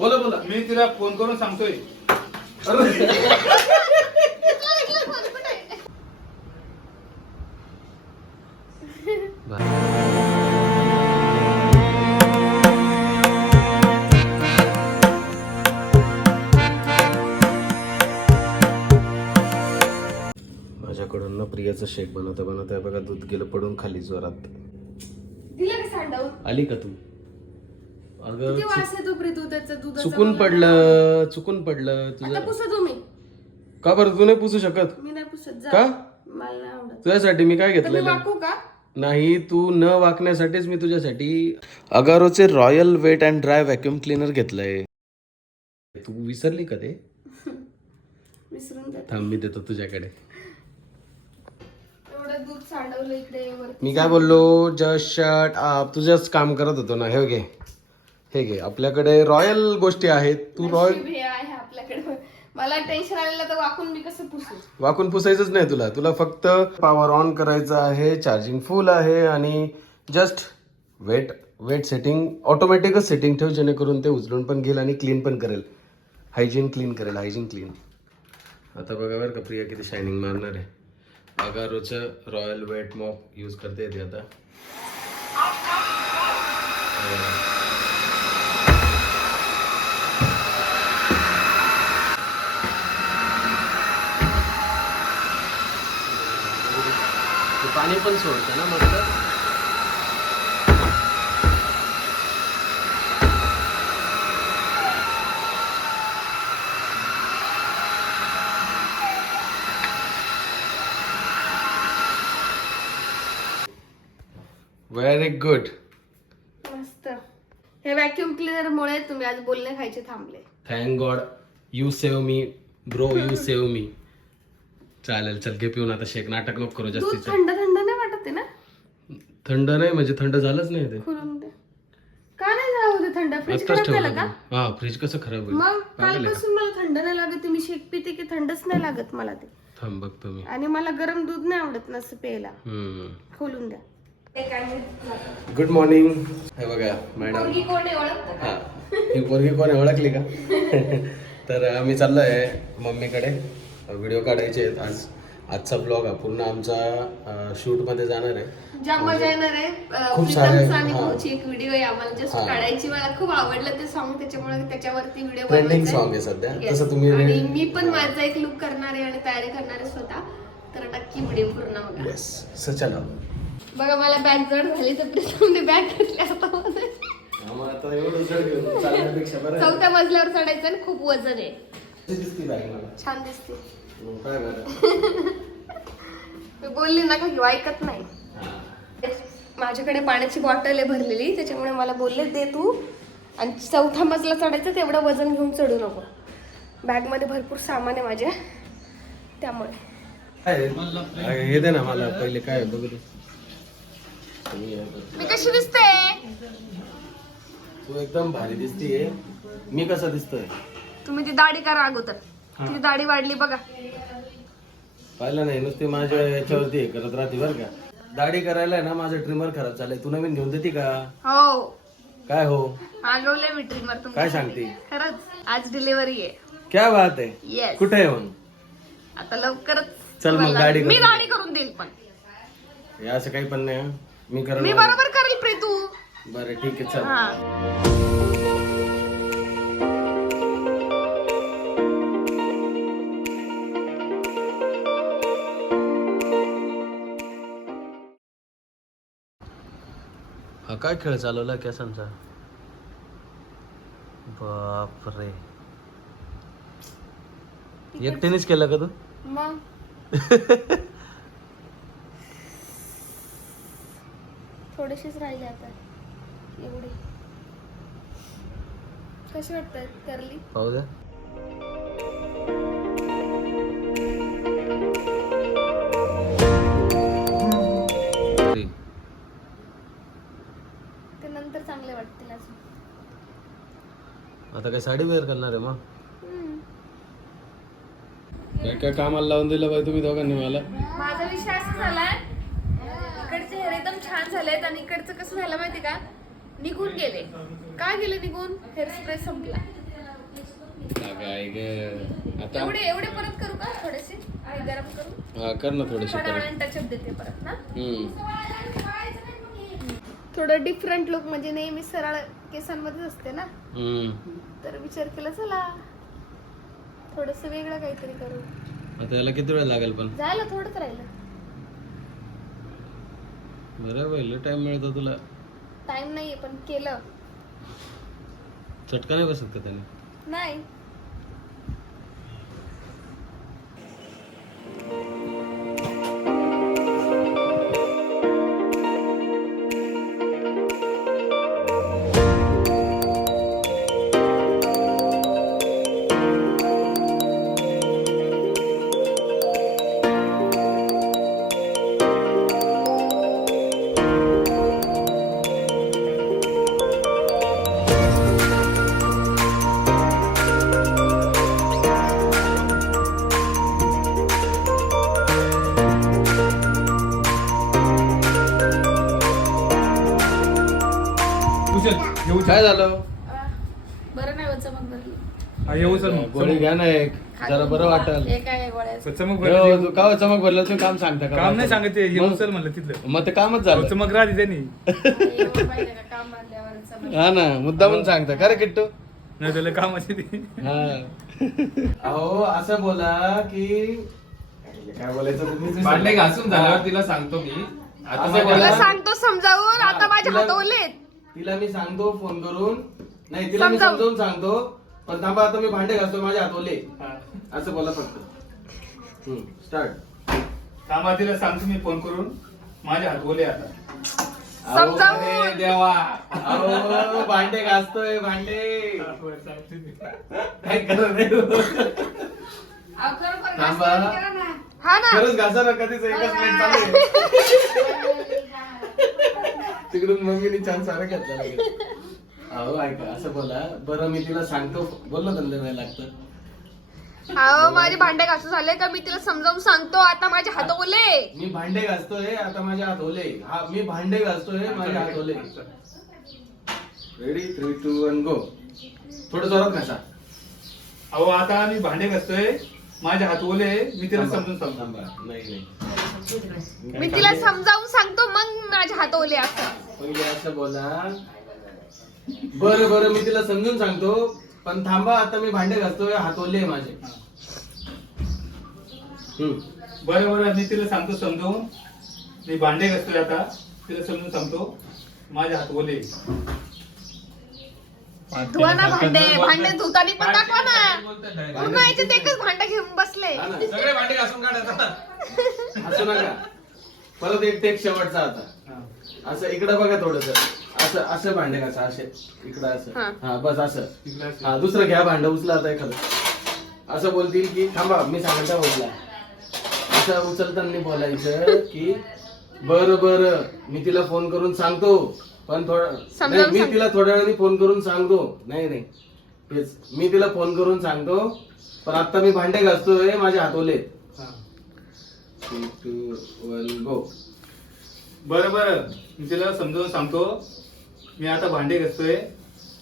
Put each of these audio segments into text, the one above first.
बोला बोला. मी तिला फोन करून सांगतोय. अरे. माझ्याकडून ना प्रियाचं शेक बनवता बनवता हे बघा दूध गेलं पडून खाली जोरात. दिलं का सांडवून आली का तू? अगं किती वास येतो प्रीत दुधाचा दुधाचा चुकून. पडलं चुकून पडलं आता तुझं पुसा तुम्ही का बरं तू नाही पुसू शकत? मी नाही पुसत जा. का? मला नाही आवडत. तुझ्यासाठी मी काय तर मी घेतलेलं? वाकू का? नाही तू न वाकण्यासाठीच मी तुझ्यासाठी अगारोचे royal wet and dry vacuum cleaner घेतलंय. तू विसरली का ते? विसरून जात. थांब मी देतो तुझ्याकडे. एवढं दूध सांडवलं इकडे वरती मी काय बोललो? जस्ट शर्ट आप तुझंच काम करत होतो ना हे घे. हे घे आपल्याकडे रॉयल गोष्टी आहेत तू रॉयल हे आहे आपल्याकडे. मला टेन्शन आलेलं तर वाकून मी कसं पुसू? वाकून पुसायचंच नाही तुला. तुला फक्त पॉवर ऑन करायचं आहे चार्जिंग फुल आहे आणि जस्ट वेट वेट सेटिंग ऑटोमॅटिकच सेटिंग ठेव जेणेकरून ते उचलून पण घेईल आणि क्लीन पण करेल. हायजीन क्लीन करेल हायजीन क्लीन आता बघा बरं का प्रिया किती शायनिंग मारणार आहे. अगारोचं रॉयल वेट मॉप यूज करते येते आता. पाणी पण सोडतं ना मस्त. व्हेरी गुड मस्त. हे व्हॅक्युम क्लिनर मुळे तुम्ही आज बोलणे खायचे थांबले. Thank God you save me bro you save me चालेल चल घे पिऊन आता शेक. नाटक नको करू दूध जास्तीचं. थंड थंड नाही वाटत आहे ना थंड नाही म्हणजे थंड झालंच नाही ते. खोलून दे का नाही झालं होतं थंड? फ्रीज आत्ताच खराब झालं ठेवलं का? मी. हा फ्रीज कसं खराब होईल? मग आहे? कालपासून मला थंड नाही लागत मी शेक पिते की थंडच नाही लागत मला ते. थांब बघतो मी. आणि मला गरम दूध नाही आवडत ना असं प्यायला. हम्म. खोलून द्या. गुड मॉर्निंग हे बघा मॅडम पोरगी कोण आहे ओळखतं हा. ही पोरगी कोण आहे ओळखली का? तर आम्ही चाललोय मम्मीकडे. व्हिडिओ काढायचे आहेत आज. आजचा ब्लॉग हा पूर्ण आमचा शूटमध्ये जाणार आहे. ज्या मजा येणार आहे. अं, खूप सारे- प्रीतमचा आणि हा. भाऊची एक व्हिडिओ आहे. आम्हाला जस्ट हा. काढायची. मला खूप आवडलं ते सॉन्ग त्याच्यामुळे त्याच्यावरती व्हिडिओ ट्रेंडिंग सॉन्ग आहे. सध्या. तसं तुम्ही आणि मी पण माझा एक लुक करणार आहे आणि तयारी करणार आहे स्वतः. तर नक्की व्हिडिओ पूर्ण बघा. येस सो चला. बघा मला बॅग जड झाली तर प्रीतमने बॅग घेतली आता मध्ये. आम्हाला आता एवढं जड घेऊन चालण्यापेक्षा बरं आहे. चौथ्या मजल्यावर चढायचं आणि खूप वजन आहे? छान दिसते. काय बरं? मी बोलली ना का घेऊ ऐकत नाही. हा. माझ्याकडे पाण्याची बॉटल आहे भरलेली त्याच्यामुळे मला बोलले दे तू. आणि चौथा मजला चढायचं तेवढं वजन घेऊन चढू नको. बॅगमध्ये भरपूर सामान आहे माझ्या त्यामुळे. हे दे ना मला पहिले काय बघू दे. मी कशी दिसते तू एकदम भारी दिसतीये. मी कसा दिसतोय? तुम्ही ती दाढी करा अगोदर. ती दाढी वाढली बघा. पाहिलं नाही नुसती माझ्या याच्यावरती हे करत राहते बरं का. दाढी करायला आहे ना माझं ट्रिमर खराब झालंय. तू नवीन घेऊन देते का? हो. काय हो? मागवलंय मी ट्रिमर तुमच्या काय सांगते? खरंच आज डिलिव्हरी आहे. क्या बात आहे. येस कुठे आहे आता लवकरच चल मग मला- दाढी मी करून दाढी करून देईल पण. हे असं काही पण नाही हं. मी मी करणार बरोबर करेल प्रीतू. बरं ठीक आहे चल. हा. हा काय खेळ चालवला केसांचा? बापरे. एकट्यानेच केला का तू? मग? थोडेसेच राहिले आता एवढे. कशी वाटतात करली पाहू द्या. आता काय साडी वेअर करणार आहे मग. काय काय कामाला लावून दिलं बाई तुम्ही दोघांनी मला? माझा विषय असा झालाय. इकडचे हेअर एकदम छान झालेत आणि इकडचं कसं झालं माहिती का? निघून गेले. का गेले निघून? हेअर स्प्रे संपला. काय ग? आता एवढे एवढे परत करू का थोडेसे? आणि गरम करू? हा कर ना थोडेसे वेळाने टचअप देते परत ना हम्म. थोडं डिफरंट लुक म्हणजे नेहमी सरळ केसांमध्येच असते ना? तर विचार केला चला थोडस वेगळं काहीतरी करू. आता याला किती वेळ लागेल पण? जायला थोडंच राहिलं. बरं पहिलं टाइम मिळतो तुला. टाइम नाहीये पण केलं. चटका नाही बसत का त्याने? नाही. उचल येऊ काय झालं? बरं नाही होत चमक भरली. हा येऊ चल मग गोळी घ्या ना एक. जरा बरं वाटल. हे काय गोळ्या चमक- चमक हो, भरली. तू का चमक भरलं तू काम सांगता का? काम नाही सांगते येऊ मग- चल म्हणलं तिथलं. मग ते कामच झालं. चमक राहते त्यांनी. काम बांधल्यावर चमक? हा ना मुद्दा म्हणून सांगता. का रे किट्टू? नाही त्याला कामाची ती. हा. अहो असं बोला की काय बोलायचं तुम्हीच भांडे घासून झाल्यावर तिला सांगतो मी. आता असं. तुला सांगतो समजावून आता माझे तिला- हात ओलेत. तिला मी सांगतो फोन करून. नाही तिला मी समजावून. समजावून सांगतो. पण थांबा आता मी भांडे घासतो माझ्या हात ओले असं बोला फक्त. स्टार्ट कामा तिला सांगतो मी फोन करून. माझे हात बोले आता समजावून. अरे देवा. अहो भांडे घासतोय भांडे. काय करत नाही थांबा. हा ना. खरंच घासा ना कधीच एकच मिनिट चालू आहे. तिकडून मम्मीने छान सारं घेतलं लगेच. अहो ऐका असं बोला. बरं मी तिला सांगतो. बोललो त्यांना नाही लागतं. अहो माझे भांडे घासून झाले का? मी तिला समजावून सांगतो. आता माझे हात ओले. मी भांडे घासतोय आता माझे हात ओले. हा मी भांडे घासतोय माझे हात ओले. Ready three two one go थोडं जोरात घासा. अहो आता मी भांडे घासतोय माझे हात ओले मी तिला थांबा, समजून सांगतो. थांबा. नाही नाही. मी तिला समजावून सांगतो मग माझ्या हात ओले असं. पहिले असं बोला. बरं बरं मी तिला समजून सांगतो. पण थांबा आता मी भांडे घासतोय हात ओले आहे माझे. हम्म. बरं बरं मी तिला सांगतो समजून. मी भांडे घासतोय आता तिला समजून सांगतो. माझ्या हात ओले. धुवा ना भांडे भांडे धुतानी पण दाखवा ना. पूर्ण याच्यात एकच भांडे घेऊन बसले. सगळे भांडे घासून काढायचं हसू नका. परत एक टेक शेवटचा आता. हा. असं इकडं बघा थोडस. असं असं भांडे घासा असे. इकडं असं. हा. बस असं. हा दुसरं घ्या भांड उचला आता एखादं. असं बोलतील की थांबा मी सांगता बोलला. असं उचलताना बोलायचं की बर बर. मी तिला फोन करून सांगतो. पण थोडं समजावून मी सांग. तिला थोड्या वेळाने फोन करून सांगतो. नाही नाही. तेच मी तिला फोन करून सांगतो. पण आता मी भांडे घासतोय माझे हात ओले हा. वन गो बरं बरं. मी तिला समजावून सांगतो. मी आता भांडे घासतोय.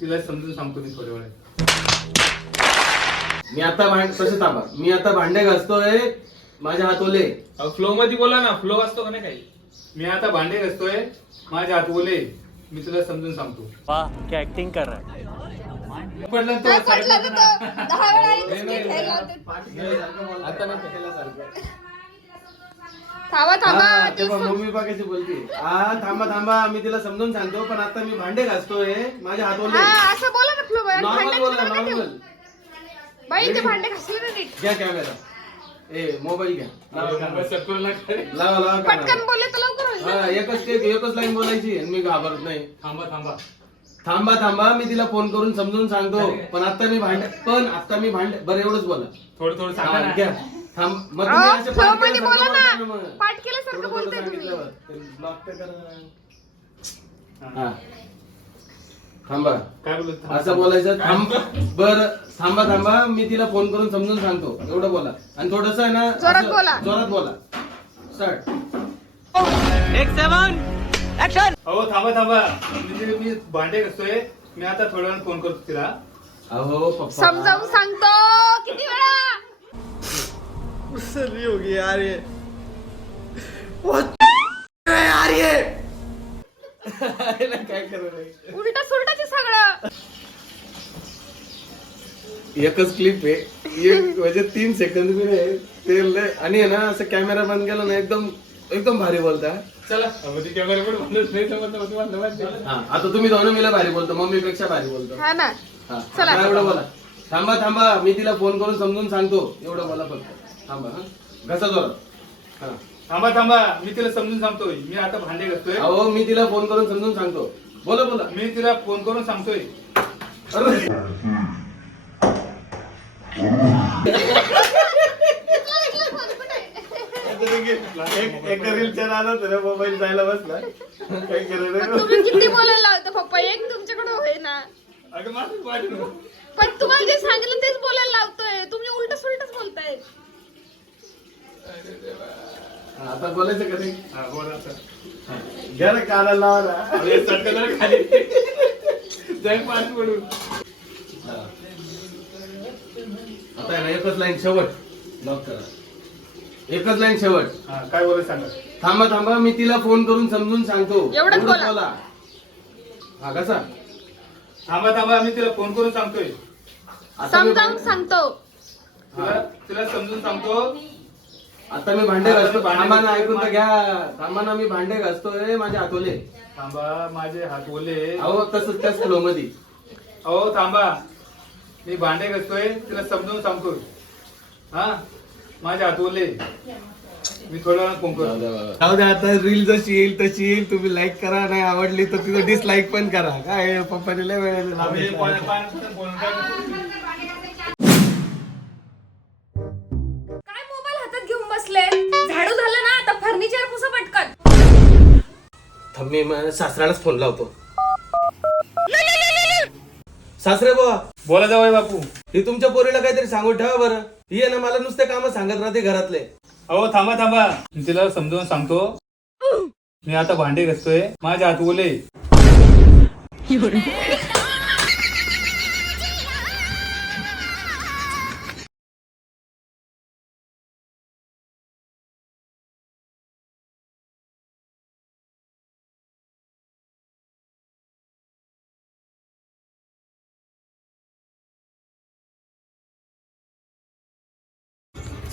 तिला समजून सांगतो मी थोड्या वेळात मी आता भांड तसे थांबा. मी आता भांडे घासतोय माझे हात ओले फ्लो मध्ये बोला ना. फ्लो असतो का नाही काही? मी आता भांडे घासतोय माझे हात ओले मी तुला समजून सांगतो. क्या एक्टिंग कर रहा है. पडलं ना काय तो पडलं सारखं तर ना. तो. दहा वेळा इतकी घ्यायला लावते. आता नाही केल्यासारखं. थांबा थांबा हा, ती मम्मी बोलते. हा थांबा थांबा मी तिला समजून सांगतो पण आता मी भांडे घासतोय. माझे हात हा असं बोला ना फ्लो भांडे नॉर्मल बोला नका ठेवू. नॉर्मल बाई ते भांडे घासले ना नीट. घ्या कॅमेरा ए मोबाईल घ्या लावा? लावा लावा पटकन camera. बोलले तर लवकर होईल हा, एकच एकच लाईन बोलायची आणि मी घाबरत नाही थांबा थांबा थांबा थांबा मी तिला फोन करून समजून सांगतो पण आता मी भांडे पण आता मी भांडे बरं एवढंच बोला थोडं थोडं सांगा हा, ना. घ्या थांब मग तुम्ही अहो, असे flow पाठमध्ये केल्यासारखं बोला बोलता ना मग. पाठ केल्यासारखं थोडं थोडं बोलताय तुम्ही सांगितल्यावर. ते block तर करा. हा. थांबा. काय बोलत असं बोलायचं थांब. बर थांबा थांबा. मी तिला फोन करून समजून सांगतो. एवढं बोला. आणि थोडस आहे ना जोरात असं- बोला. जोरात बोला. स्टार्ट हो थांबा थांबा. म्हणजे मी भांडे घासतोय. मी आता थोड्या वेळाने फोन करतो तिला. अहो पप्पा. समजावून सांगतो. किती वेळा? उसरी होगी यार ये. यार ये? काय करत उलट सुलटाचे सगळं. एकच क्लिप आहे. एक म्हणजे तीन सेकंद बी नाही ते लय आणि आहे ना असं कॅमेरा बंद केला ना एकदम एकदम भारी बोलता. चला. कॅमेरा पण नाही समजलं, होतं. हा आता तुम्ही दोन मीला भारी बोलतो मम्मी पेक्षा भारी बोलतो. हा ना. हा, चला. आता एवढं बोला. थांबा थांबा. मी तिला फोन करून समजून सांगतो. एवढं बोला फक्त. थांबा हा. घसा जोरात. हा. थांबा थांबा. मी तिला समजून सांगतोय. मी आता भांडे घासतोय. अहो मी तिला फोन करून समजून सांगतो. बोला बोला. मी तिला फोन करून सांगतोय. अरे. एक एक रीलच्या नादात आहे ना मोबाईल जायला बसला. काय करायचं तुम्ही किती बोलायला लावता पप्पा? एक तुमच्याकडे होय ना. अगं माझं वाटलं. पण तुम्हाला जे सांगितलं तेच बोलायला लावतोय. तुम्ही उलट सुलटच बोलताय. आता बोलायचं का ते हा, बोल आता. घ्या ना कानाला लावा ना. अरे, चटकन जरा खाली. जाईल पाच पडून आता आहे ना एकच लाईन शेवट. लॉक करा. एकच लाईन शेवट. हा काय बोलायचं सांगा? थांबा थांबा मी तिला फोन करून समजून सांगतो. एवढंच बोला. हा कसा? थांबा थांबा मी तिला फोन करून सांगतोय. आता मी समजावून सांगतो. तिला तिला समजून सांगतो. आता मी भांडे घासतो थांबा ना. ऐकून तर घ्या. थांबा ना मी भांडे घासतोय माझे हातोले. थांबा माझे हात ओले अहो तसंच त्याच फ्लो मध्ये अहो थांबा. मी भांडे घासतोय तिला समजून सांगतोय. हा? माझे हात ओले मी थोड्या वेळानं फोन करतो. जाऊ दे आता रील जशी येईल तशी येईल. तुम्ही लाईक करा नाही आवडली तर तिथं डिसलाईक पण करा. काय पप्पाने लय वेळ आम्ही आता फर्निचर पुसा पटकन. थांब मी सासऱ्यालाच फोन लावतो. सासरे बुवा. बोला जावय बापू. ही तुमच्या पोरीला काहीतरी सांगून ठेवा बरं. ही आहे ना मला नुसते काम सांगत राहते घरातले. अहो थांबा थांबा. मी तिला समजावून सांगतो. मी आता भांडे घासतोय. माझे हात ओले.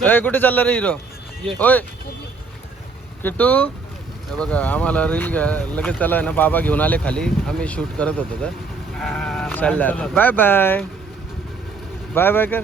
अय कुठे चालला रे हिरो? होय किट्टू? हे बघा आम्हाला रील घ्या. लगेच त्याला आहे ना बाबा घेऊन आले खाली. आम्ही शूट करत होतो तर. चालला बाय बाय बाय बाय कर.